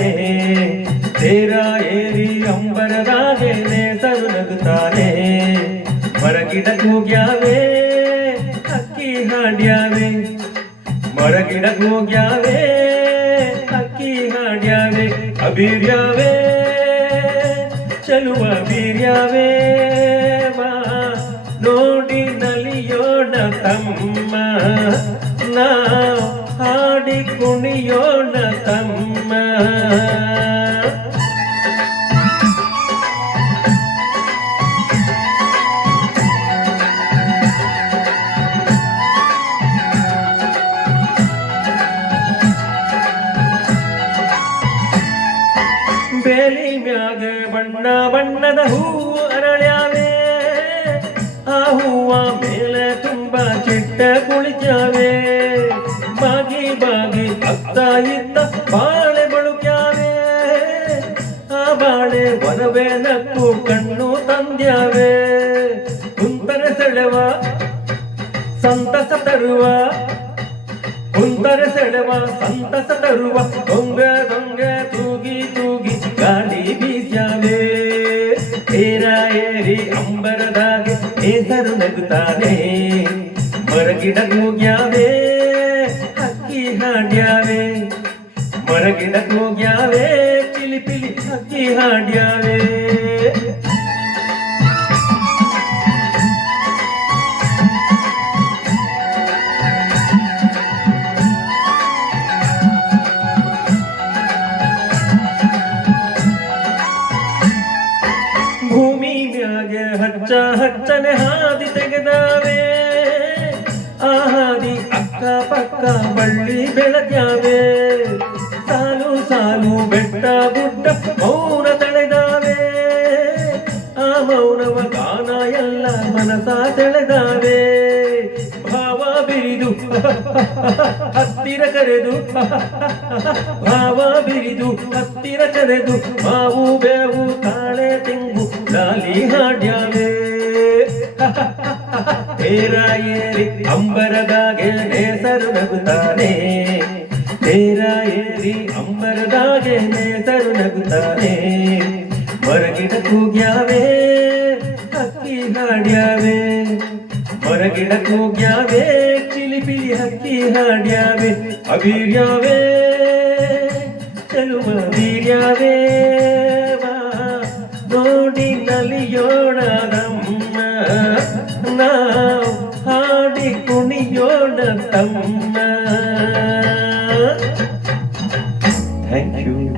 ने तेरा एरी अंबर दागे ने सर लगता ने मर की डक हो गया वे अक्की हाडिया वे। मर की डक गया वे अक्की हाडिया वे। अबीरिया वे, चलो अबीरिया वे। माँ, नोडी नलियो न तम्मा। ना हाडी कुनियो न तम्मा। ಬೇಲಿ ಮ್ಯಾಗ ಬಣ್ಣ ಬಣ್ಣದ ಹೂವು ಅರಳ್ಯಾವೆ. ಆ ಹೂವ ಮೇಲೆ ತುಂಬ ಚಿಟ್ಟ ಕುಳಿತಾವೆ. ಬಾಗಿ ಬಾಗಿ ಅತ್ತ ಇತ್ತ ಬಾಳೆ ಬಳುಕ್ಯಾವೆ. ಆ ಬಾಳೆ ಒನವೆ ನಕ್ಕು ಕಣ್ಣು ತಂದ್ಯಾವೆ. ಕುಂತರ ಸೆಳೆವ, ಸಂತಸ ತರುವ. ಕುಂತರ ಸೆಳೆವ, ಸಂತಸ ತರುವ. ದೊಂಗ ದೊಂಗ ತೂಗಿ ತೂಗಿ ಗಾಳಿ ಬೀಸ್ಯಾವೆ ಏರ ಏರಿ ಅಂಬರದಾಗೆ ಹೆಸರು ನಗುತ್ತಾನೆ ಮರಗಿಡ ಹೋಗ್ಯಾವೆ ಅಕ್ಕಿ ಹಾಡ್ಯಾವೆ. ಮರಗಿಡ ಹೋಗ್ಯಾವೆ ಪಿಲಿ ಪಿಲಿ ಅಕ್ಕಿ ಹಾಡ್ಯಾವೆ. ಹಚ್ಚ ಹಚ್ಚನೆ ಹಾದಿ ತೆಗೆದಾವೆ. ಆ ಹಾದಿ ಅಕ್ಕ ಪಕ್ಕ ಬಳ್ಳಿ ಬೆಳಗ್ಯಾವೆ. ಸಾಲು ಸಾಲು ಬೆಟ್ಟ ಗುಡ್ಡ ಮೌನ ತಳೆದಾವೆ. ಆ ಮೌನವ ಗಾನ ಎಲ್ಲ ಮನಸ ತೆಳೆದಾವೆ ಭಾವ ಬಿರಿದು ಹತ್ತಿರ ಕರೆದು, ಭಾವ ಬಿರಿದು ಹತ್ತಿರ ಕರೆದು, ಮಾವು ಬೇವು ತೇರ ಏರಿ ಅಂಬರದಾಗೆ ನೇಸರು ನಗುತ್ತಾನೆ ತೇರ ಏರಿ ಅಂಬರದಾಗೆ ನೇಸರು ನಗುತ್ತಾನೆ ಹೊರಗಿಡ ಕೂಗ್ಯಾವೆ ಹಕ್ಕಿ ಹಾಡ್ಯಾವೆ ಹೊರಗಿಡ ಕೂಗ್ಯಾವೆ ಚಿಲಿಪಿಲಿ ಹಕ್ಕಿ ಹಾಡ್ಯಾವೆ ಅಬೀರ್ಯಾವೆ ಚೆಲುವ ಬೀರ್ಯಾವೆ ಬಾ ನೋಡಿ ನಲಿಯೋಣ ನಮ್ಮ. ನಾವು ಹಾಡಿ ಕುಣಿಯೋಣ ತಮ್ಮ. Thank you